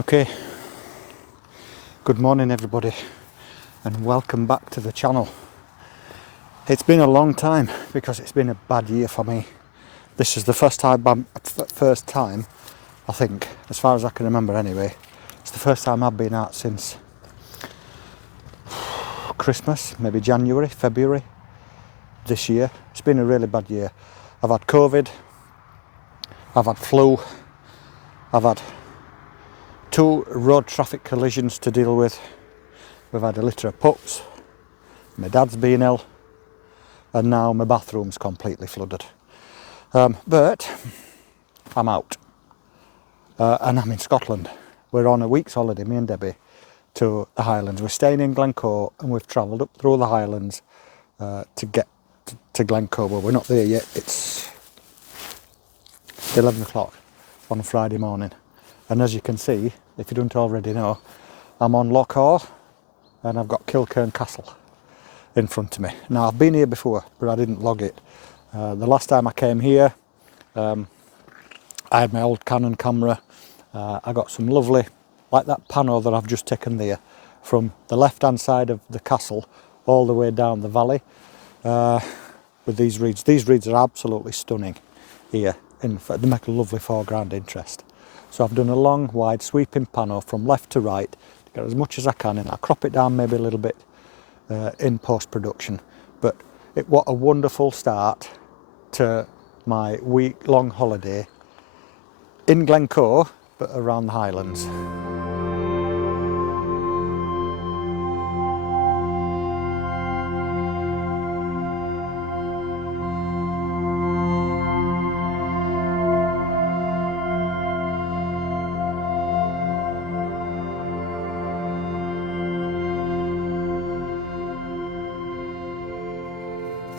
Okay, good morning everybody and welcome back to the channel. It's been a long time because it's been a bad year for me. This is the first time I think, as far as I can remember anyway, it's the first time I've been out since Christmas, maybe January, February this year. It's been a really bad year. I've had COVID, I've had flu, I've had 2 road traffic collisions to deal with. We've had a litter of pups, my dad's been ill, and now my bathroom's completely flooded. But I'm out, and I'm in Scotland. We're on a week's holiday, me and Debbie, to the Highlands. We're staying in Glencoe, and we've travelled up through the Highlands to get to Glencoe. Well, we're not there yet. It's 11 o'clock on a Friday morning. And as you can see, if you don't already know, I'm on Loch Awe and I've got Kilkern Castle in front of me. Now, I've been here before, but I didn't log it. The last time I came here, I had my old Canon camera. I got some lovely, like that pano that I've just taken there, from the left-hand side of the castle all the way down the valley with these reeds. These reeds are absolutely stunning here. They make a lovely foreground interest. So I've done a long, wide, sweeping pano from left to right to get as much as I can, and I'll crop it down maybe a little bit in post-production. But what a wonderful start to my week-long holiday in Glencoe, but around the Highlands.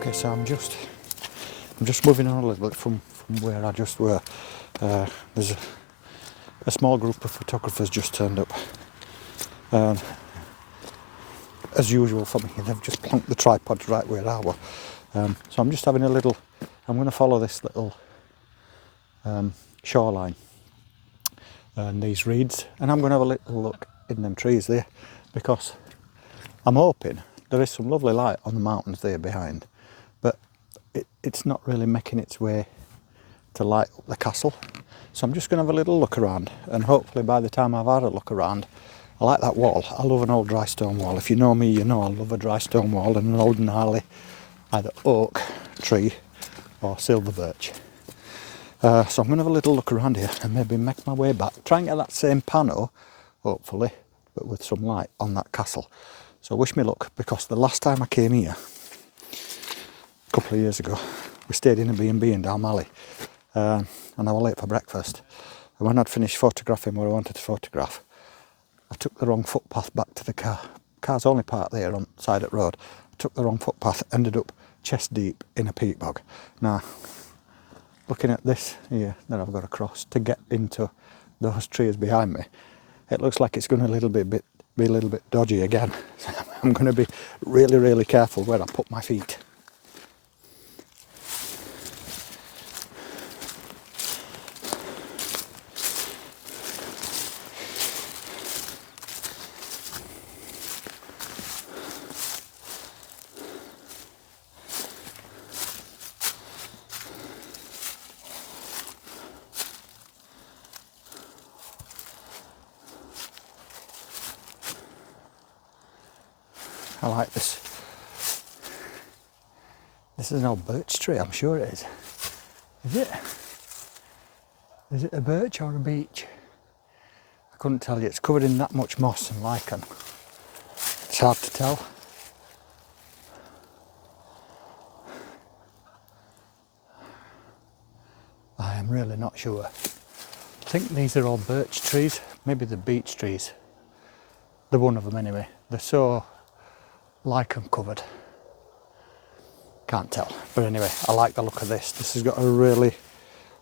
Okay, so I'm just moving on a little bit from where I just were. There's a small group of photographers just turned up. As usual for me, they've just plonked the tripods right where I were. So I'm just having I'm going to follow this little shoreline and these reeds, and I'm going to have a little look in them trees there, because I'm hoping there is some lovely light on the mountains there behind, but it's not really making its way to light up the castle. So I'm just going to have a little look around, and hopefully by the time I've had a look around, I like that wall. I love an old dry stone wall. If you know me, you know I love a dry stone wall and an old gnarly either oak tree or silver birch. So I'm going to have a little look around here and maybe make my way back, try and get that same pano, hopefully, but with some light on that castle. So wish me luck, because the last time I came here, a couple of years ago, we stayed in a B&B in Dalmally, and I was late for breakfast. And when I'd finished photographing what I wanted to photograph, I took the wrong footpath back to the car. Car's only parked there on the side of the road. I took the wrong footpath, ended up chest deep in a peat bog. Now, looking at this here that I've got to cross to get into those trees behind me, it looks like it's going to be a little bit dodgy again. So I'm going to be really, really careful where I put my feet. I like this. This is an old birch tree, I'm sure it is. Is it? Is it a birch or a beech? I couldn't tell you. It's covered in that much moss and lichen. It's hard to tell. I am really not sure. I think these are all birch trees, maybe the beech trees. They're one of them anyway. They're so lichen covered. Can't tell. But anyway, I like the look of this. This has got a really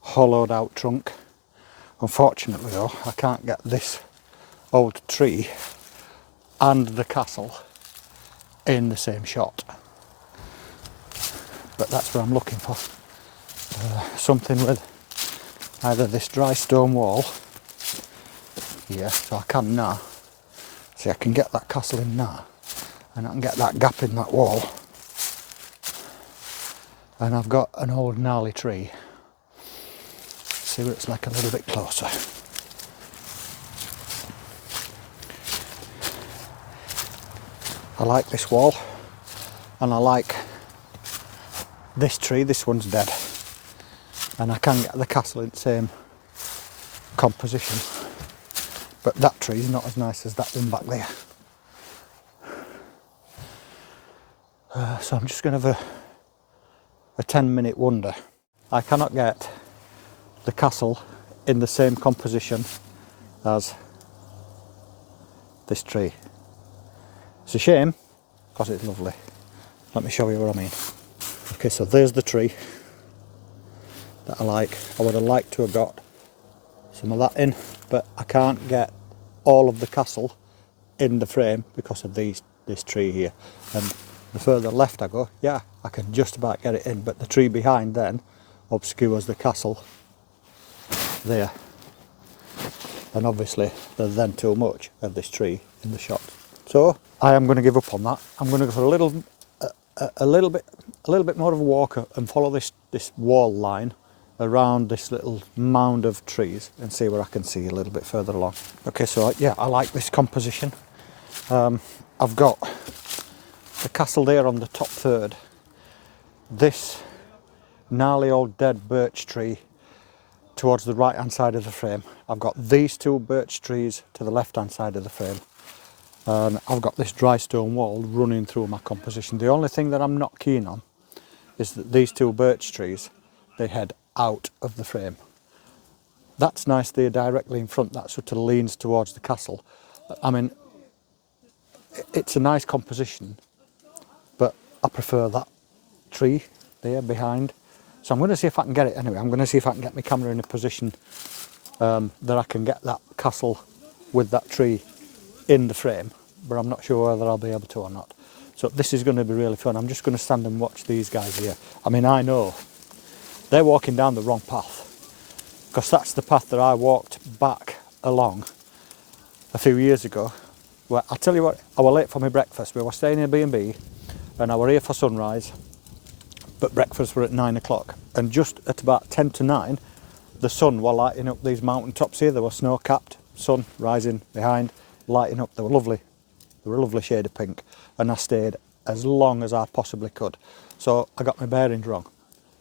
hollowed out trunk. Unfortunately though, I can't get this old tree and the castle in the same shot. But that's what I'm looking for. Something with either this dry stone wall here, so I can now. See, I can get that castle in now, and I can get that gap in that wall. And I've got an old gnarly tree. See what it's like a little bit closer. I like this wall, and I like this tree. This one's dead, and I can get the castle in the same composition, but that tree is not as nice as that one back there. So I'm just going to have a 10-minute wonder. I cannot get the castle in the same composition as this tree. It's a shame, because it's lovely. Let me show you what I mean. Okay, so there's the tree that I like. I would have liked to have got some of that in, but I can't get all of the castle in the frame because of this tree here. And the further left I go, yeah, I can just about get it in, but the tree behind then obscures the castle there. And obviously there's then too much of this tree in the shot. So I am going to give up on that. I'm going to go for a little bit more of a walk and follow this wall line around this little mound of trees and see what I can see a little bit further along. Okay, so yeah, I like this composition. I've got the castle there on the top third. This gnarly old dead birch tree towards the right hand side of the frame. I've got these two birch trees to the left hand side of the frame. And I've got this dry stone wall running through my composition. The only thing that I'm not keen on is that these two birch trees, they head out of the frame. That's nice, they're directly in front, that sort of leans towards the castle. I mean, it's a nice composition, but I prefer that tree there behind. So I'm going to see if I can get it anyway. I'm going to see if I can get my camera in a position that I can get that castle with that tree in the frame, but I'm not sure whether I'll be able to or not. So this is going to be really fun. I'm just going to stand and watch these guys here. I mean, I know they're walking down the wrong path, because that's the path that I walked back along a few years ago. Well, I'll tell you what, I was late for my breakfast. We were staying in a B&B and I were here for sunrise, but breakfast were at 9 o'clock. And just at about 10 to 9, the sun was lighting up these mountain tops here. They were snow-capped, sun rising behind, lighting up. They were lovely. They were a lovely shade of pink. And I stayed as long as I possibly could. So I got my bearings wrong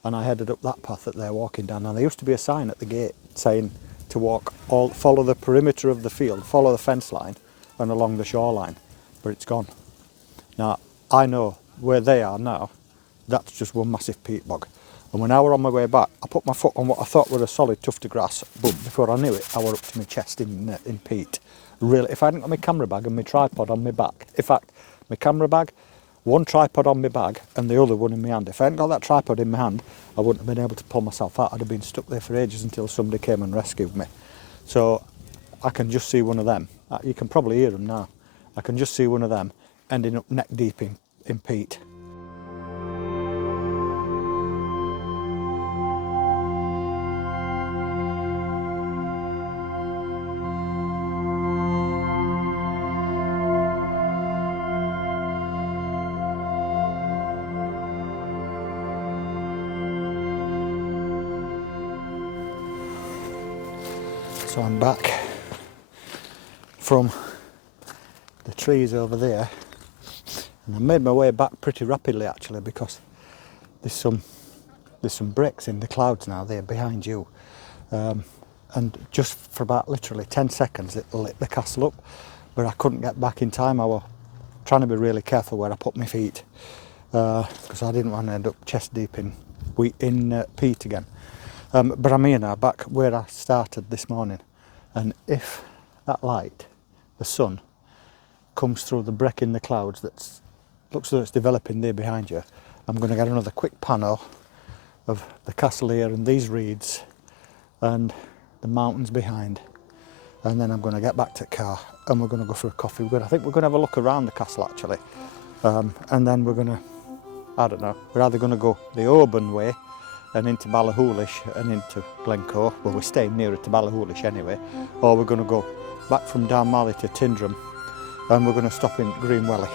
and I headed up that path that they're walking down. Now there used to be a sign at the gate saying to walk follow the perimeter of the field, follow the fence line and along the shoreline, but it's gone. Now I know where they are now, that's just one massive peat bog. And when I were on my way back, I put my foot on what I thought was a solid tuft of grass. Boom, before I knew it, I were up to my chest in peat. Really, if I hadn't got my camera bag and my tripod on my back, in fact, my camera bag, one tripod on my bag and the other one in my hand. If I hadn't got that tripod in my hand, I wouldn't have been able to pull myself out. I'd have been stuck there for ages until somebody came and rescued me. So I can just see one of them. You can probably hear them now. I can just see one of them ending up neck deep in peat. So I'm back from the trees over there, and I made my way back pretty rapidly actually, because there's some breaks in the clouds now there behind you, and just for about literally 10 seconds it lit the castle up, but I couldn't get back in time. I was trying to be really careful where I put my feet, because I didn't want to end up chest deep in peat again. But I'm here now, back where I started this morning, and if that light, the sun, comes through the break in the clouds that looks as though it's developing there behind you, I'm going to get another quick panel of the castle here and these reeds and the mountains behind, and then I'm going to get back to the car and we're going to go for a coffee. I think we're going to have a look around the castle actually, and then we're going to, I don't know, we're either going to go the Oban way and into Ballachulish and into Glencoe. Well, we're staying nearer to Ballachulish anyway, or we're going to go back from Down Marley to Tyndrum, and we're going to stop in Green Welly.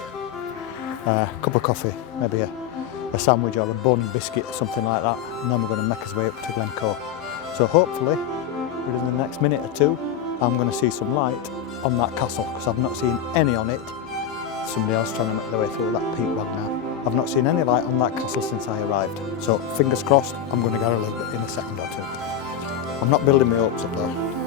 A cup of coffee, maybe a sandwich or a bun, biscuit or something like that, and then we're going to make our way up to Glencoe. So hopefully within the next minute or two I'm going to see some light on that castle, because I've not seen any on it. Somebody else trying to make their way through that peat bog now. I've not seen any light on that castle since I arrived. So fingers crossed, I'm going to get a little bit in a second or two. I'm not building my hopes up though.